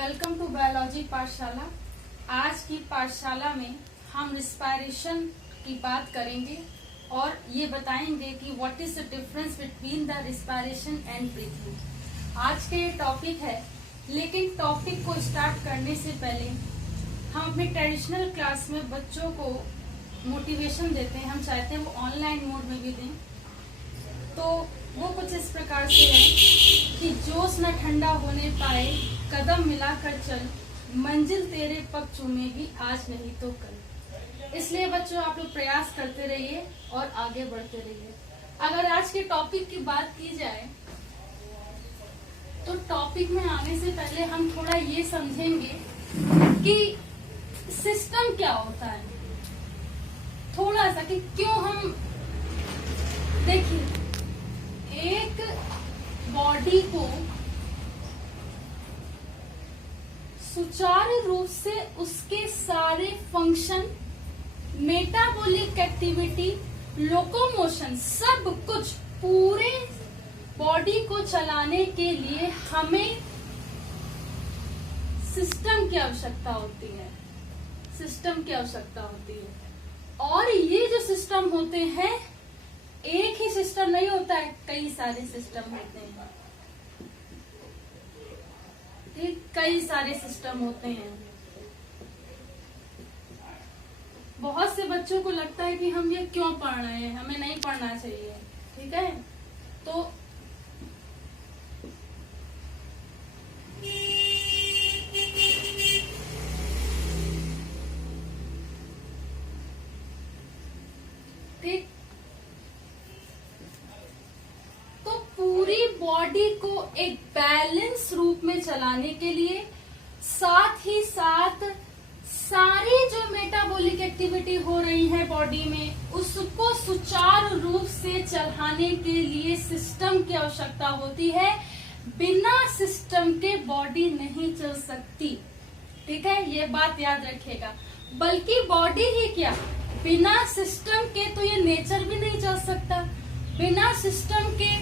Welcome to biology पाठशाला। आज की पाठशाला में हम रिस्पायरेशन की बात करेंगे और ये बताएंगे कि what is the difference between the respiration and breathing. आज के ये टॉपिक है, लेकिन टॉपिक को स्टार्ट करने से पहले हम अपने ट्रेडिशनल क्लास में बच्चों को मोटिवेशन देते हैं। हम चाहते हैं वो ऑनलाइन मोड में भी दें। तो वो कुछ इस प्रकार से है कि जोश न ठंडा होने पाए, कदम मिलाकर चल, मंजिल तेरे पग चूमेगी आज नहीं तो कल। इसलिए बच्चों आप लोग प्रयास करते रहिए और आगे बढ़ते रहिए। अगर आज के टॉपिक की बात की जाए तो टॉपिक में आने से पहले हम थोड़ा ये समझेंगे कि सिस्टम क्या होता है, थोड़ा सा कि क्यों हम देखिए एक बॉडी को सुचारू रूप से उसके सारे फंक्शन, मेटाबॉलिक एक्टिविटी, लोकोमोशन, सब कुछ पूरे बॉडी को चलाने के लिए हमें सिस्टम की आवश्यकता होती है। सिस्टम की आवश्यकता होती है और ये जो सिस्टम होते हैं, एक ही सिस्टम नहीं होता है, कई सारे सिस्टम होते हैं। कई सारे सिस्टम होते हैं। बहुत से बच्चों को लगता है कि हम ये क्यों पढ़ रहे हैं, हमें नहीं पढ़ना चाहिए। ठीक है, तो ठीक, तो पूरी बॉडी को एक बैलेंस रूप में चलाने के लिए, साथ ही साथ सारी जो मेटाबॉलिक एक्टिविटी हो रही है बॉडी में, उसको सुचारू रूप से चलाने के लिए सिस्टम की आवश्यकता होती है। बिना सिस्टम के बॉडी नहीं चल सकती। ठीक है, ये बात याद रखिएगा। बल्कि बॉडी ही क्या, बिना सिस्टम के तो ये नेचर भी नहीं चल सकता। बिना सिस्टम के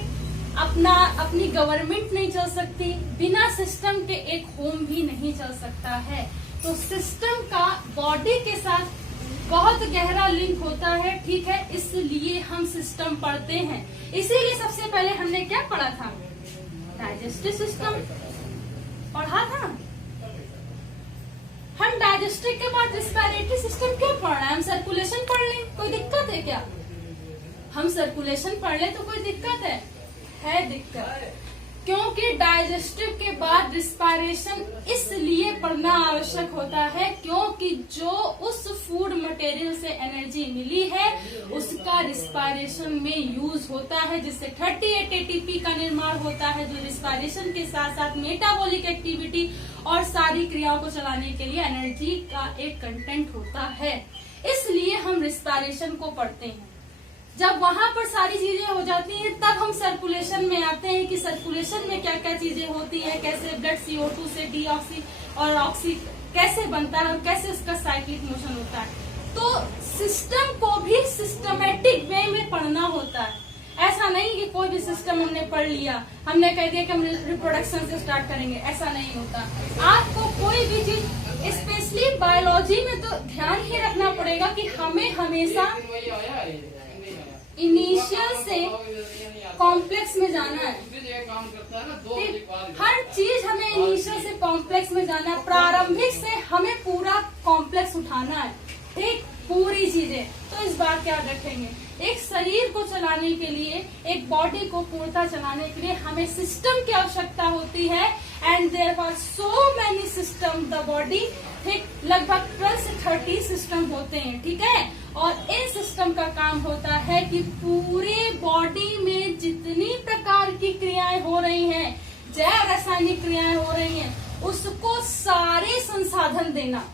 अपनी गवर्नमेंट नहीं चल सकती। बिना सिस्टम के एक होम भी नहीं चल सकता है। तो सिस्टम का बॉडी के साथ बहुत गहरा लिंक होता है। ठीक है, इसलिए हम सिस्टम पढ़ते हैं। इसीलिए सबसे पहले हमने क्या पढ़ा था? डाइजेस्टिव सिस्टम पढ़ा था। हम डाइजेस्टिव के बाद रिस्पायरेटरी सिस्टम क्यों पढ़ रहे हैं? हम सर्कुलेशन पढ़ लें, कोई दिक्कत है क्या? हम सर्कुलेशन पढ़ लें तो कोई दिक्कत है दिक्कत। क्योंकि डाइजेस्टिव के बाद रिस्पायरेशन इसलिए पढ़ना आवश्यक होता है क्योंकि जो उस फूड मटेरियल से एनर्जी मिली है उसका रिस्पायरेशन में यूज होता है, जिससे 38 एटीपी का निर्माण होता है, जो रिस्पायरेशन के साथ साथ मेटाबॉलिक एक्टिविटी और सारी क्रियाओं को चलाने के लिए एनर्जी का एक कंटेंट होता है। इसलिए हम रिस्पायरेशन को पढ़ते हैं। जब वहां पर सारी चीजें हो जाती हैं तब हम सर्कुलेशन में आते हैं कि सर्कुलेशन में क्या क्या चीजें होती है, कैसे ब्लड CO2 से डीऑक्सी और ऑक्सी कैसे बनता है और कैसे उसका साइक्लिक मोशन होता है। तो सिस्टम को भी सिस्टमेटिक वे में पढ़ना होता है। ऐसा नहीं कि कोई भी सिस्टम हमने पढ़ लिया, हमने कह दिया कि हम रिप्रोडक्शन से स्टार्ट करेंगे, ऐसा नहीं होता। आपको कोई भी चीज, स्पेशली बायोलॉजी में तो ध्यान ही रखना पड़ेगा कि हमें हमेशा इनिशियल से कॉम्प्लेक्स में जाना है। हर चीज हमें इनिशियल से कॉम्प्लेक्स में जाना है। प्रारंभिक से हमें पूरा कॉम्प्लेक्स उठाना है। ठीक, पूरी चीजें। तो इस बात का याद रखेंगे। एक शरीर को चलाने के लिए, एक बॉडी को पूर्णतः चलाने के लिए हमें सिस्टम की आवश्यकता होती है। And there are so many system the body. ठीक, लगभग 12 से 30 सिस्टम होते हैं। ठीक है, और इन सिस्टम का काम होता है कि पूरे बॉडी में जितनी प्रकार की क्रियाएं हो रही हैं, जैव रासायनिक क्रियाएं हो रही हैं, उसको सारे संसाधन देना,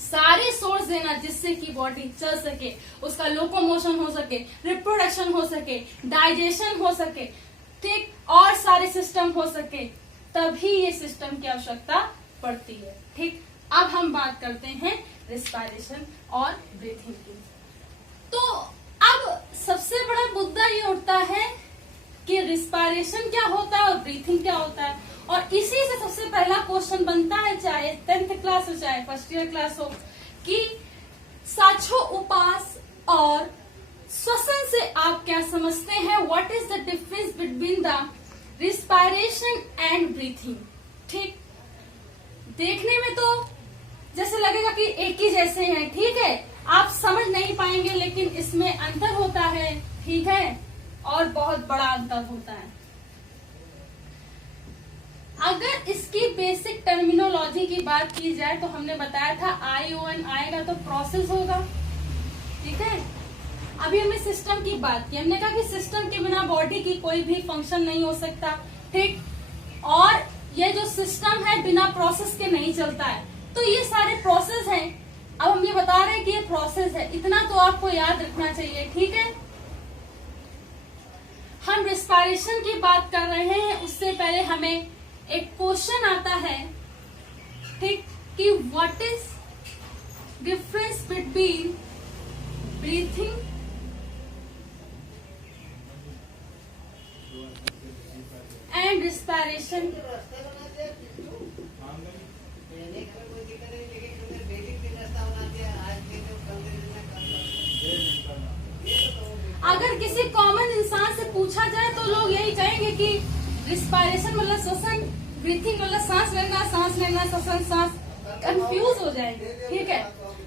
सारे सोर्स देना, जिससे कि बॉडी चल सके, उसका लोकोमोशन हो सके, रिप्रोडक्शन हो सके, डाइजेशन हो सके, ठीक, और सारे सिस्टम हो सके, तभी ये सिस्टम की आवश्यकता पड़ती है। ठीक, अब हम बात करते हैं रिस्पायरेशन और ब्रीथिंग की। तो अब सबसे बड़ा मुद्दा ये उठता है कि रिस्पायरेशन क्या होता है और ब्रीथिंग क्या होता है। और इसी से सबसे पहला क्वेश्चन बनता है, चाहे 10th क्लास हो चाहे फर्स्ट ईयर क्लास हो, कि श्वासोपास और श्वसन से आप क्या समझते हैं, what is the difference between the respiration and breathing. ठीक, देखने में तो जैसे लगेगा कि एक ही जैसे हैं, ठीक है, आप समझ नहीं पाएंगे, लेकिन इसमें अंतर होता है, ठीक है, और बहुत बड़ा अंतर होता है। अगर इसकी बेसिक टर्मिनोलॉजी की बात की जाए तो हमने बताया था ION आएगा तो प्रोसेस होगा, ठीक है। अभी हमने सिस्टम की बात की, हमने कहा कि सिस्टम के बिना बॉडी की कोई भी फंक्शन नहीं हो सकता, ठीक, और ये जो सिस्टम है बिना प्रोसेस के नहीं चलता है। तो ये सारे प्रोसेस हैं, अब हम ये बता रहे हैं कि ये प्रोसेस है, इतना तो आपको याद रखना चाहिए, ठीक है। हम रिस्पायरेशन की बात कर रहे हैं, उससे पहले हमें एक क्वेश्चन आता है, ठीक, कि what is difference between breathing and respiration. अगर किसी कॉमन इंसान से पूछा जाए तो लोग यही कहेंगे कि रिस्पायरेशन मतलब श्वसन, ब्रीथिंग मतलब सांस लेना श्वसन, सांस, कंफ्यूज हो जाएंगे, ठीक है।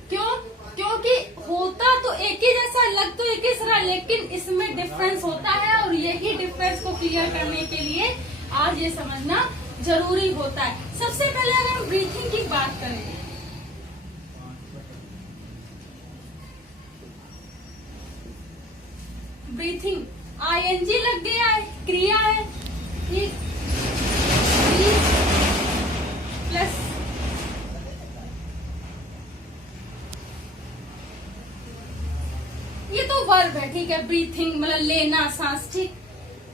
क्यों? क्योंकि होता तो एक ही जैसा, लग तो एक ही तरह, लेकिन इसमें डिफरेंस होता है, और यही डिफरेंस को क्लियर करने के लिए आज ये समझना जरूरी होता है। सबसे पहले अगर हम ब्रीथिंग की बात करें, ब्रीथिंग ING लग गया है, क्रिया है, ठीक, प्लस ये तो वर्ब है, ठीक है। ब्रीथिंग मतलब लेना सांस, ठीक।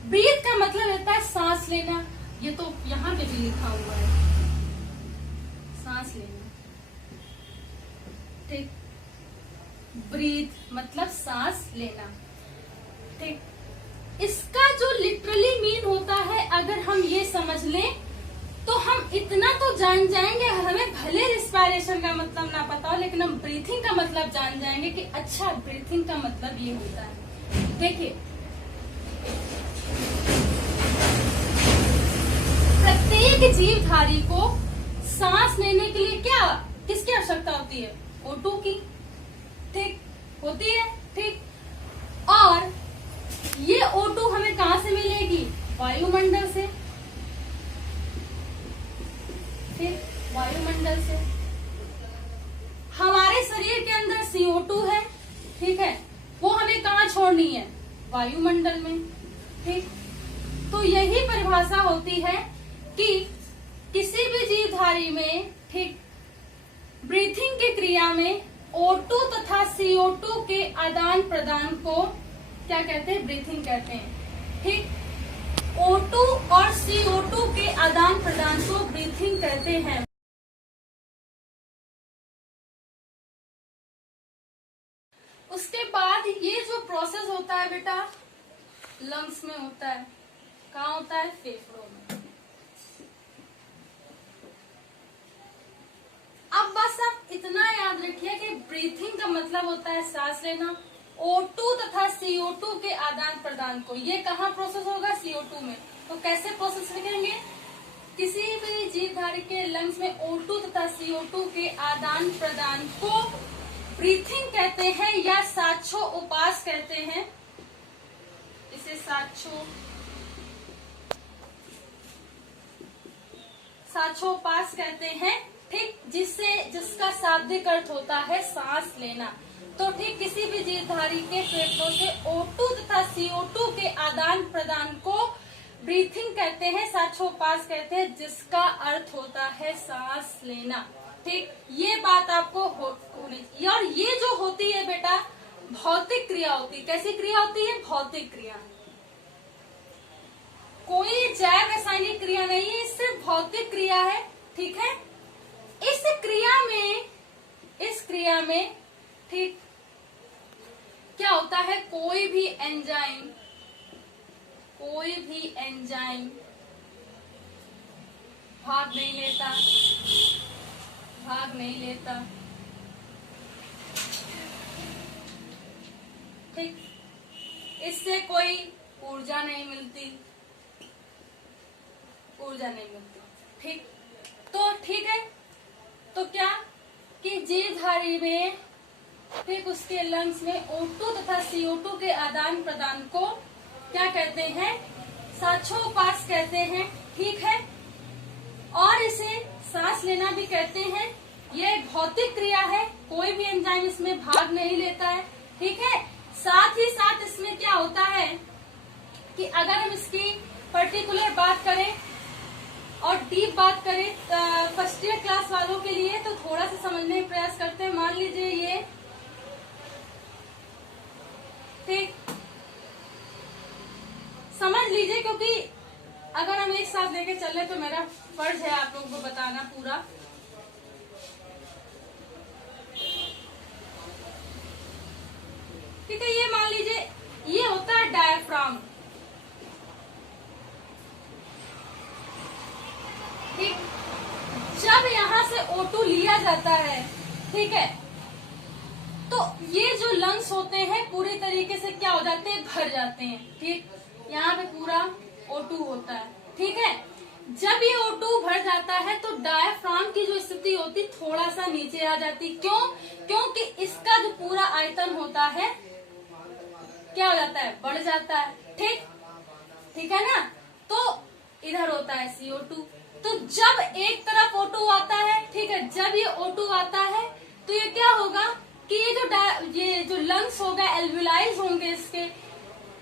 ब्रीथ का मतलब होता है सांस लेना, ये तो यहाँ पे भी लिखा हुआ है, सांस लेना, ठीक। ब्रीथ मतलब सांस लेना, ठीक। इसका जो लिटरली मीन होता है, अगर हम ये समझ लें तो हम इतना तो जान जाएंगे, हमें भले रिस्पायरेशन का मतलब ना पता हो, लेकिन हम ब्रीथिंग का मतलब जान जाएंगे कि अच्छा ब्रीथिंग का मतलब ये होता है। देखिए, प्रत्येक जीवधारी को सांस लेने के लिए किसकी आवश्यकता होती है? O2 की, ठीक, होती है, ठीक। और ये O2 हमें कहां से मिलेगी? वायुमंडल से, ठीक, वायुमंडल से। हमारे शरीर के अंदर CO2 है, ठीक है, वो हमें कहाँ छोड़नी है? वायुमंडल में, ठीक। तो यही परिभाषा होती है कि किसी भी जीवधारी में, ठीक, ब्रीथिंग की क्रिया में O2 तथा CO2 के आदान प्रदान को क्या कहते हैं? ब्रीथिंग कहते हैं, ठीक। O2 और CO2 के आदान प्रदान को ब्रीथिंग कहते हैं। उसके बाद ये जो प्रोसेस होता है बेटा, लंग्स में होता है, कहाँ होता है? फेफड़ों में। अब बस आप इतना याद रखिए कि ब्रीथिंग का मतलब होता है सांस लेना, O2 तथा CO2 के आदान प्रदान को, ये कहाँ प्रोसेस होगा? CO2 में। तो कैसे प्रोसेस लिखेंगे? किसी भी जीवधारी के लंग्स में O2 तथा CO2 के आदान प्रदान को ब्रीथिंग कहते हैं, या श्वासोपास कहते हैं, इसे श्वासोपास कहते हैं, ठीक, जिसका शाब्दिक अर्थ होता है सांस लेना। तो ठीक, किसी भी जीवधारी के फेफड़ों से O2 तथा CO2 के आदान प्रदान को ब्रीथिंग कहते हैं, श्वासोपास कहते हैं, जिसका अर्थ होता है सांस लेना, ठीक। ये बात आपको होनी चाहिए। और ये जो होती है बेटा, भौतिक क्रिया होती है। कैसी क्रिया होती है? भौतिक क्रिया, कोई जैव रासायनिक क्रिया नहीं है, सिर्फ भौतिक क्रिया है, ठीक है। इस क्रिया में ठीक क्या होता है? कोई भी एंजाइम भाग नहीं लेता, भाग नहीं लेता। ठीक, इससे कोई ऊर्जा नहीं मिलती, ऊर्जा नहीं मिलती। ठीक, तो ठीक है, तो क्या कि जीवधारी में फिर उसके लंग्स में O2 तथा CO2 के आदान प्रदान को क्या कहते हैं? श्वासोपास कहते हैं। ठीक है, और इसे सांस लेना भी कहते हैं। ये भौतिक क्रिया है, कोई भी एंजाइम इसमें भाग नहीं लेता है। ठीक है, साथ ही साथ इसमें क्या होता है कि अगर हम इसकी पर्टिकुलर बात करें और डीप बात करें फर्स्ट ईयर क्लास वालों के लिए, तो थोड़ा सा समझने का प्रयास करते हैं। मान लीजिए ये, ठीक, समझ लीजिए, क्योंकि अगर हम एक साथ लेके चले तो मेरा फर्ज है आप लोगों को बताना पूरा। ठीक है, ये मान लीजिए ये होता है डायफ्राम। ठीक, जब यहां से O2 लिया जाता है, ठीक है, तो ये जो लंग्स होते हैं पूरी तरीके से क्या हो जाते हैं? भर जाते हैं। ठीक, यहाँ पे पूरा O2 होता है। ठीक है, जब ये O2 भर जाता है तो डायफ्राम की जो स्थिति होती थोड़ा सा नीचे आ जाती। क्यों? क्योंकि इसका जो पूरा आयतन होता है क्या हो जाता है? बढ़ जाता है। ठीक, ठीक है ना, तो इधर होता है CO2। तो जब एक तरफ O2 आता है, ठीक है, जब ये O2 आता है तो ये क्या होगा कि ये जो लंग्स होगा एल्विलाइज होंगे, इसके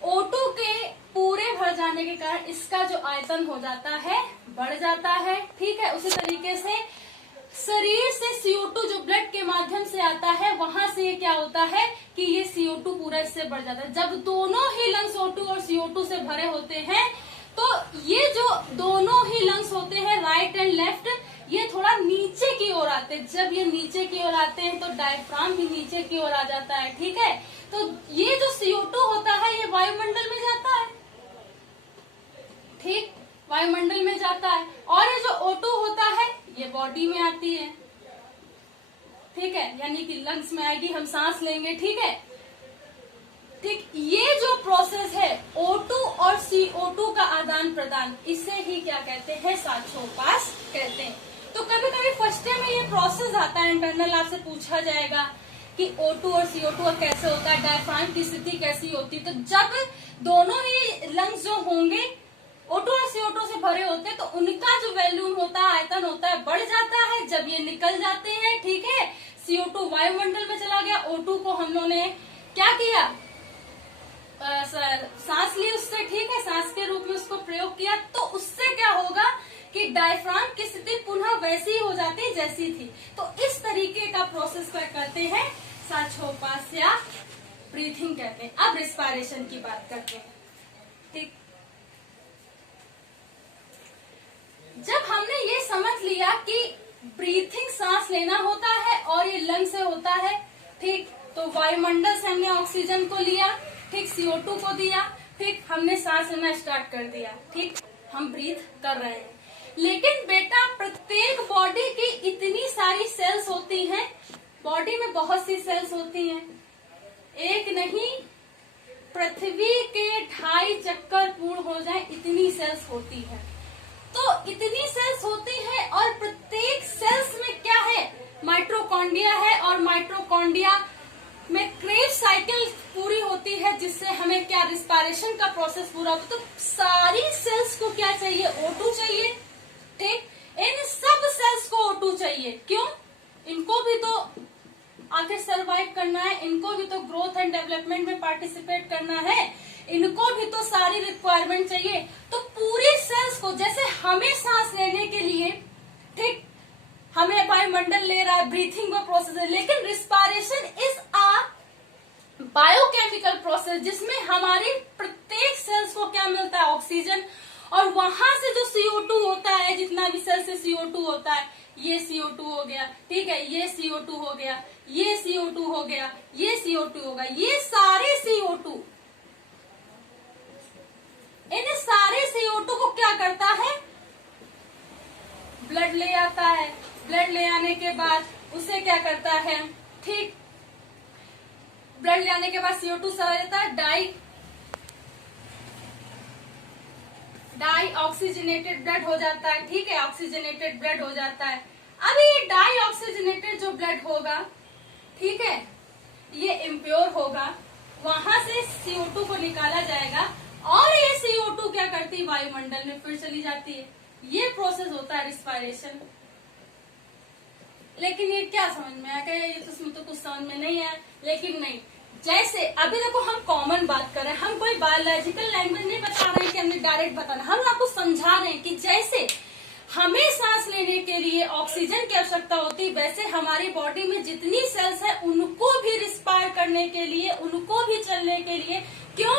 O2 के पूरे भर जाने के कारण इसका जो आयतन हो जाता है बढ़ जाता है। ठीक है, उसी तरीके से शरीर से CO2 जो ब्लड के माध्यम से आता है, वहां से ये क्या होता है कि ये CO2 पूरा इससे बढ़ जाता है। जब दोनों ही लंग्स O2 और CO2 से भरे होते हैं, तो ये जो दोनों ही लंग्स होते हैं राइट एंड लेफ्ट, ये थोड़ा नीचे की ओर आते हैं। जब ये नीचे की ओर आते हैं तो डायफ्राम भी नीचे की ओर आ जाता है। ठीक है, तो ये जो CO2 होता है ये वायुमंडल में जाता है। ठीक, वायुमंडल में जाता है, और ये जो O2 होता है ये बॉडी में आती है। ठीक है, यानी कि लंग्स में आएगी, हम सांस लेंगे। ठीक है, ठीक, ये जो प्रोसेस है O2 और CO2 का आदान प्रदान, इसे ही क्या कहते हैं? श्वासोपास कहते हैं। तो कभी कभी फर्स्ट ईयर में ये प्रोसेस आता है, इंटरनल आपसे पूछा जाएगा कि O2 और CO2 कैसे होता है, डायफ्राम की स्थिति कैसी होती है। तो जब दोनों ही लंग्स जो होंगे O2 और CO2 से भरे होते हैं तो उनका जो वॉल्यूम होता है, आयतन होता है, बढ़ जाता है। जब ये निकल जाते हैं, ठीक है, CO2 वायुमंडल में चला गया, O2 को हम लोगों ने क्या किया? सांस ली उससे। ठीक है, सांस के रूप में उसको प्रयोग किया, तो उससे क्या होगा कि डायफ्राम की स्थिति पुनः वैसी ही हो जाती है जैसी थी। तो इस तरीके का प्रोसेस क्या करते हैं? श्वासोपास या ब्रीथिंग कहते हैं। अब रिस्पायरेशन की बात करते हैं। ठीक, जब हमने ये समझ लिया कि ब्रीथिंग सांस लेना होता है और ये लंग से होता है, ठीक, तो वायुमंडल से हमने ऑक्सीजन को लिया, ठीक, CO2 को दिया, ठीक, हमने सांस लेना स्टार्ट कर दिया। ठीक, हम ब्रीथ कर रहे हैं। लेकिन बेटा प्रत्येक बॉडी की इतनी सारी सेल्स होती हैं, बॉडी में बहुत सी सेल्स होती हैं, एक नहीं, पृथ्वी के 2.5 चक्कर पूर्ण हो जाए इतनी सेल्स होती है। तो इतनी सेल्स होती है और प्रत्येक सेल्स में क्या है? माइटोकॉन्ड्रिया है, और माइटोकॉन्ड्रिया में क्रेब्स साइकिल पूरी होती है, जिससे हमें क्या? रिस्पायरेशन का प्रोसेस पूरा होता है। तो सारी सेल्स को क्या चाहिए? O2 चाहिए। ठीक, इन सब सेल्स को O2 चाहिए। क्यों? इनको भी तो आगे सरवाइव करना है, इनको भी तो ग्रोथ एंड डेवलपमेंट में पार्टिसिपेट करना है, इनको भी तो सारी रिक्वायरमेंट चाहिए। तो पूरी सेल्स को, जैसे हमें सांस लेने के लिए, ठीक, हमें वायुमंडल ले रहा है, ब्रीथिंग का प्रोसेस है, लेकिन respiration is a biochemical process जिसमें हमारी प्रत्येक सेल्स को क्या मिलता है? ऑक्सीजन, और वहां से जो CO2 होता है, जितना भी सेल से CO2 होता है, ये CO2 हो गया, ठीक है, ये CO2 हो गया, ये CO2 हो गया, ये CO2 होगा, ये सारे CO2, इन सारे CO2 को क्या करता है? ब्लड ले आता है, ब्लड ले आने के बाद उसे क्या करता है, ठीक, ब्लड ले आने के बाद CO2 चला जाता है, डाई ऑक्सीजनेटेड ब्लड हो जाता है, ठीक है, ऑक्सीजनेटेड ब्लड हो जाता है। अब ये डाई ऑक्सीजनेटेड जो ब्लड होगा, ठीक है, ये इम्प्योर होगा, वहां से CO2 को निकाला जाएगा और ये CO2 क्या करती है, वायुमंडल में फिर चली जाती है। ये प्रोसेस होता है रिस्पायरेशन। लेकिन ये क्या समझ में आ गया, ये तो इसमें तो कुछ समझ में नहीं है। लेकिन नहीं, जैसे अभी देखो हम कॉमन बात कर रहे हैं, हम कोई बायोलॉजिकल लैंग्वेज नहीं बता रहे हैं कि हमने डायरेक्ट बताना, हम आपको समझा रहे हैं कि जैसे हमें सांस लेने के लिए ऑक्सीजन की आवश्यकता होती है, वैसे हमारी बॉडी में जितनी सेल्स है उनको भी रिस्पायर करने के लिए, उनको भी चलने के लिए, क्यों,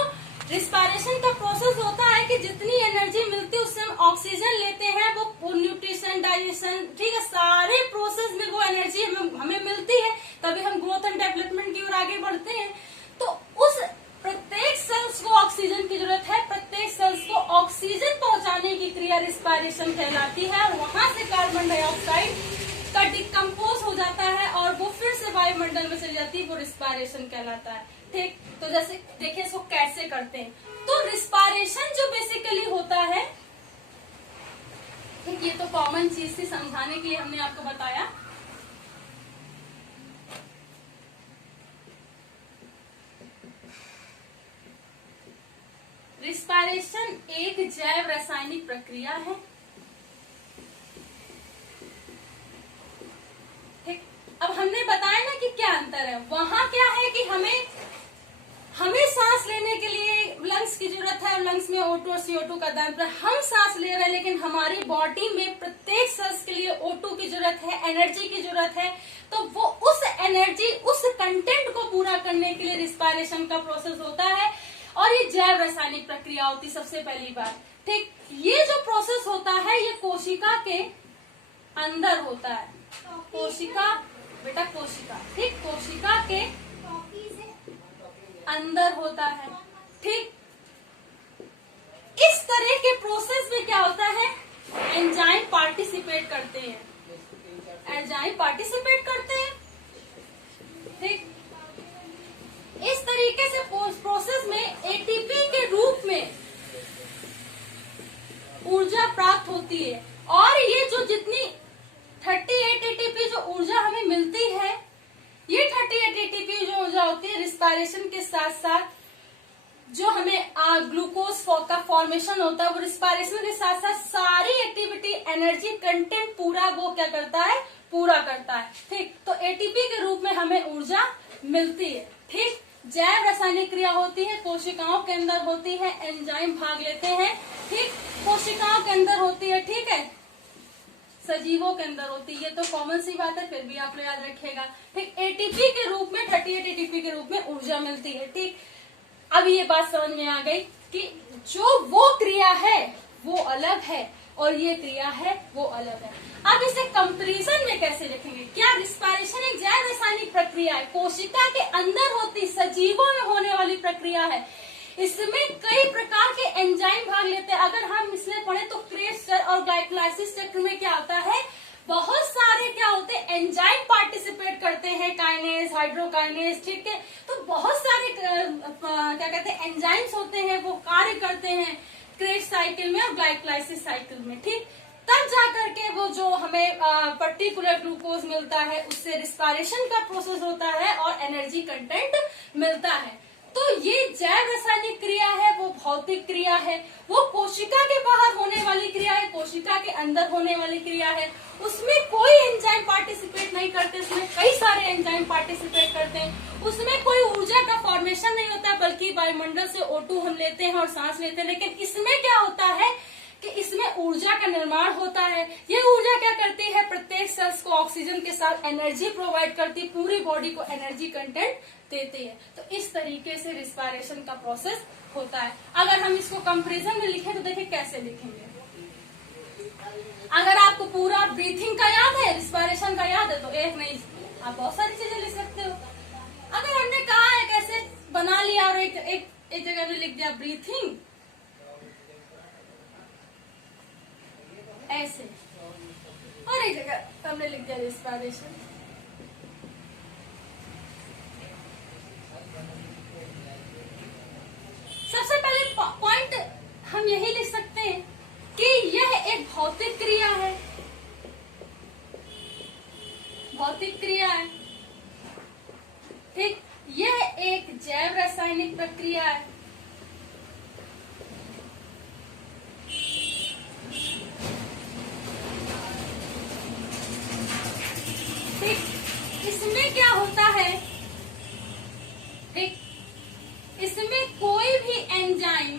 रिस्पायरेशन का प्रोसेस होता है कि जितनी एनर्जी मिलती है उससे हम ऑक्सीजन लेते हैं, वो न्यूट्रिशन, डाइजेशन, ठीक है, सारे प्रोसेस में वो एनर्जी हमें मिलती है, तभी हम ग्रोथ एंड डेवलपमेंट की ओर आगे बढ़ते हैं। तो उस प्रत्येक सेल्स को ऑक्सीजन की जरूरत है, प्रत्येक सेल्स को ऑक्सीजन पहुंचाने की क्रिया रिस्पायरेशन कहलाती है, और वहां से कार्बन डाइऑक्साइड का डिकम्पोज हो जाता है और वो फिर से वायुमंडल में चली जाती है, वो रिस्पायरेशन कहलाता है, ठीक। तो जैसे देखिए इसको कैसे करते हैं, तो रिस्पायरेशन जो बेसिकली होता है, ठीक, ये तो कॉमन चीज थी, समझाने के लिए हमने आपको बताया। रिस्पायरेशन एक जैव रासायनिक प्रक्रिया है, ठीक। अब हमने बताया ना कि क्या अंतर है, वहां क्या है कि हमें सांस लेने के लिए लंग्स की जरूरत है, और लंग्स में O2 और CO2 का दान, हम सांस ले रहे हैं, लेकिन हमारी बॉडी में प्रत्येक सेल्स के लिए O2 की जरूरत है, एनर्जी की जरूरत है, तो वो उस एनर्जी, उस कंटेंट को पूरा करने के लिए रिस्पायरेशन का प्रोसेस होता है, और ये जैव रासायनिक प्रक्रिया होती सबसे पहली बार, ठीक। ये जो प्रोसेस होता है ये कोशिका के अंदर होता है, कोशिका, बेटा कोशिका, ठीक, कोशिका के अंदर होता है, ठीक। इस तरह के प्रोसेस में क्या होता है, एंजाइम पार्टिसिपेट करते हैं, एंजाइम पार्टिसिपेट करते हैं, ठीक। इस तरीके से प्रोसेस में एटीपी के रूप में ऊर्जा प्राप्त होती है, और ये जो जितनी 38 एटीपी जो ऊर्जा हमें मिलती है, ये 38 एटीपी जो ऊर्जा होती है, रिस्पायरेशन के साथ साथ जो हमें ग्लूकोज का फॉर्मेशन होता है, वो रिस्पायरेशन के साथ साथ सारी एक्टिविटी, एनर्जी कंटेंट पूरा वो क्या करता है, पूरा करता है, ठीक। तो एटीपी के रूप में हमें ऊर्जा मिलती है, ठीक। जैव रासायनिक क्रिया होती है, कोशिकाओं के अंदर होती है, एंजाइम भाग लेते हैं, ठीक, कोशिकाओं के अंदर होती है, ठीक है, सजीवों के अंदर होती है, ये तो कॉमन सी बात है, फिर भी आप लोग याद रखिएगा, ठीक। एटीपी के रूप में 38 एटीपी के रूप में ऊर्जा मिलती है, ठीक। अब ये बात समझ में आ गई कि जो वो क्रिया है वो अलग है और ये क्रिया है वो अलग है। अब इसे कंपैरिजन में कैसे लिखेंगे, क्या रिस्पायरेशन एक जैव रासायनिक प्रक्रिया है, कोशिका के अंदर होती, सजीवों में होने वाली प्रक्रिया है, इसमें कई प्रकार के एंजाइम भाग लेते हैं। अगर हम इसमें पढ़े तो क्रेब्स चक्र और ग्लाइकोलाइसिस चक्र में क्या होता है, बहुत सारे क्या होते हैं, एंजाइम पार्टिसिपेट करते हैं, काइनेज, हाइड्रोकाइनेज, ठीक है। तो बहुत सारे क्या कहते हैं एंजाइम्स होते हैं, वो कार्य करते हैं क्रेब्स साइकिल में और ग्लाइकोलाइसिस साइकिल में, ठीक। तब जाकर के वो जो हमें पर्टिकुलर ग्लूकोज मिलता है, उससे रिस्पायरेशन का प्रोसेस होता है और एनर्जी कंटेंट मिलता है। तो ये जैव रासायनिक क्रिया है, वो भौतिक क्रिया है, वो कोशिका के बाहर होने वाली क्रिया है, कोशिका के अंदर होने वाली क्रिया है। उसमें कोई एंजाइम पार्टिसिपेट नहीं करते, उसमें कई सारे एंजाइम पार्टिसिपेट करते हैं। उसमें कोई ऊर्जा का फॉर्मेशन नहीं होता, बल्कि वायुमंडल से O2 हम लेते हैं और सांस लेते हैं। लेकिन इसमें क्या होता है कि इसमें ऊर्जा का निर्माण होता है। ये ऊर्जा क्या करती है, प्रत्येक सेल्स को ऑक्सीजन के साथ एनर्जी प्रोवाइड करती, पूरी बॉडी को एनर्जी कंटेंट देती है। तो इस तरीके से रिस्पायरेशन का प्रोसेस होता है। अगर हम इसको कंपैरिजन में लिखें तो देखिए कैसे लिखेंगे। अगर आपको पूरा ब्रीथिंग का याद है, रिस्पायरेशन का याद है, तो एक नहीं आप बहुत सारी चीजें लिख सकते हो। अगर हमने कहा है कैसे बना लिया और एक जगह में लिख दिया ब्रीथिंग ऐसे, और एक जगह हमने लिख दिया रिस्पायरेशन। सबसे पहले पॉइंट हम यही लिख सकते हैं कि यह एक भौतिक क्रिया है, भौतिक क्रिया है, ठीक। यह एक जैव रासायनिक प्रक्रिया है, ठीक। इसमें क्या होता है, ठीक, इसमें कोई भी एंजाइम,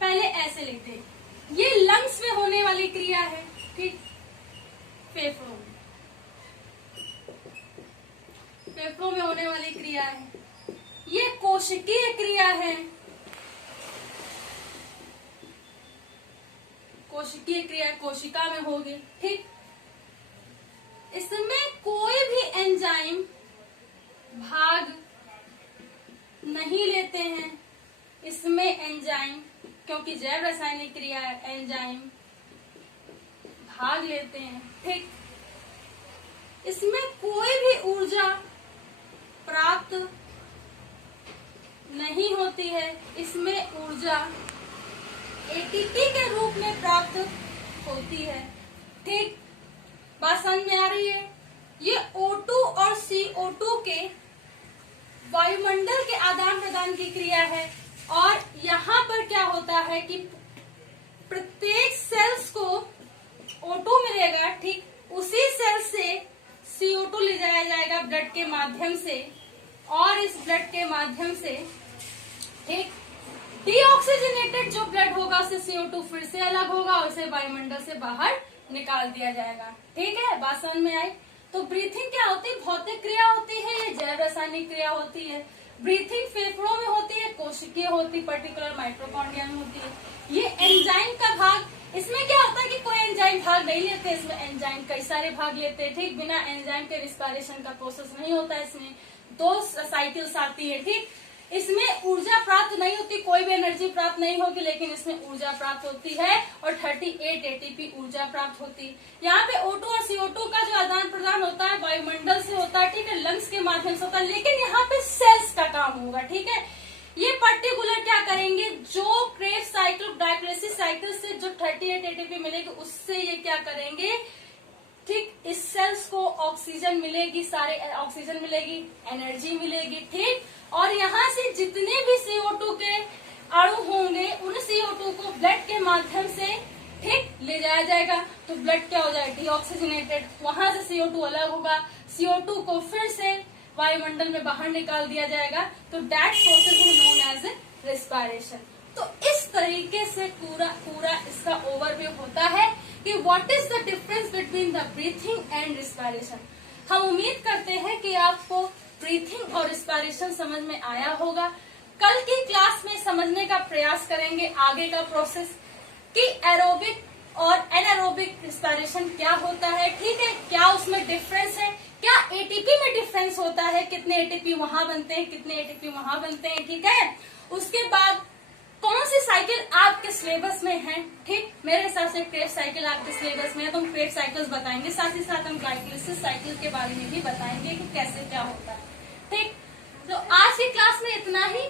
पहले ऐसे लिख दे, ये लंग्स में होने वाली क्रिया है, ठीक, फेफड़ों में होने वाली क्रिया है। ये कोशिकीय क्रिया है, कोशिकीय क्रिया कोशिका में होगी, ठीक। इसमें कोई भी एंजाइम भाग नहीं लेते हैं, इसमें एंजाइम, क्योंकि जैव रासायनिक क्रिया है, एंजाइम भाग लेते हैं, ठीक। इसमें कोई भी ऊर्जा प्राप्त नहीं होती है, इसमें ऊर्जा एटीपी के रूप में प्राप्त होती है, ठीक। बात समझ में आ रही है? ये O2 और CO2 के वायुमंडल के आदान प्रदान की क्रिया है। और यहाँ पर क्या होता है कि प्रत्येक सेल्स को O2 मिलेगा, ठीक, उसी सेल से CO2 ले जाया जाएगा ब्लड के माध्यम से, और इस ब्लड के माध्यम से, ठीक, डीऑक्सीजनेटेड जो ब्लड होगा उससे CO2 फिर से अलग होगा और उसे वायुमंडल से बाहर निकाल दिया जाएगा, ठीक है। बात समझ में आई? तो ब्रीथिंग क्या होती है? भौतिक क्रिया होती है, ये जैव रासायनिक क्रिया होती है। ब्रीथिंग फेफड़ों में होती है, कोशिकीय होती, पर्टिकुलर माइटोकॉन्ड्रिया में होती है। ये एंजाइम का भाग, इसमें क्या होता है कि कोई एंजाइम भाग नहीं लेते, इसमें एंजाइम कई सारे भाग लेते हैं, ठीक। बिना एंजाइम के रिस्पायरेशन का प्रोसेस नहीं होता, इसमें 2 साइकिल्स आती है, ठीक। इसमें ऊर्जा प्राप्त नहीं होती, कोई भी एनर्जी प्राप्त नहीं होगी, लेकिन इसमें ऊर्जा प्राप्त होती है और 38 एटीपी ऊर्जा प्राप्त होती है। यहाँ पे O2 और CO2 का जो आदान प्रदान होता है वायुमंडल से होता है, ठीक है, लंग्स के माध्यम से होता है, लेकिन यहाँ पे सेल्स का काम होगा, ठीक है। ये पर्टिकुलर क्या करेंगे, जो क्रेब्स साइकिल, डायक्रेसिस साइकिल से जो 38 एटीपी मिलेगी, उससे ये क्या करेंगे, ठीक, इस सेल्स को ऑक्सीजन मिलेगी, सारे ऑक्सीजन मिलेगी, एनर्जी मिलेगी, ठीक। और यहाँ से जितने भी CO2 के अणु होंगे, उन CO2 को ब्लड के माध्यम से, ठीक, ले जाया जाएगा, तो ब्लड क्या हो जाएगा, डीऑक्सीजनेटेड, वहां से CO2 अलग होगा, CO2 को फिर से वायुमंडल में बाहर निकाल दिया जाएगा, तो that process is known as respiration. तो इस तरीके से पूरा इसका ओवरव्यू होता है कि what is the difference between the breathing and respiration. हम उम्मीद करते हैं कि आपको ब्रीथिंग और रिस्पायरेशन समझ में आया होगा। कल की क्लास में समझने का प्रयास करेंगे आगे का प्रोसेस कि एरोबिक और एनारोबिक रिस्पायरेशन क्या होता है, ठीक है, क्या उसमें डिफरेंस है, क्या एटीपी में डिफरेंस होता है, कितने एटीपी वहां बनते हैं, कितने एटीपी वहां बनते हैं, ठीक है। उसके बाद कौन सी साइकिल आपके सिलेबस में है, ठीक, मेरे हिसाब से क्रेब्स साइकिल आपके सिलेबस में है, तो हम क्रेब्स साइकिल्स बताएंगे, साथ ही साथ हम ग्लाइकोलिसिस साइकिल के बारे में भी बताएंगे कि कैसे क्या होता है, ठीक। तो आज की क्लास में इतना ही,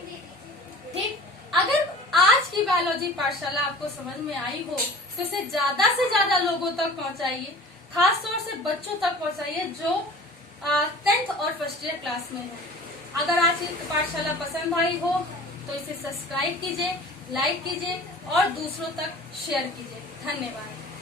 ठीक। अगर आज की बायोलॉजी पाठशाला आपको समझ में आई हो तो इसे ज्यादा से ज्यादा लोगों तक पहुंचाइए, खासतौर से बच्चों तक पहुंचाइए जो 10th और फर्स्ट ईयर क्लास में है। अगर आज की पाठशाला पसंद आई हो तो इसे सब्सक्राइब कीजिए, लाइक कीजिए और दूसरों तक शेयर कीजिए। धन्यवाद।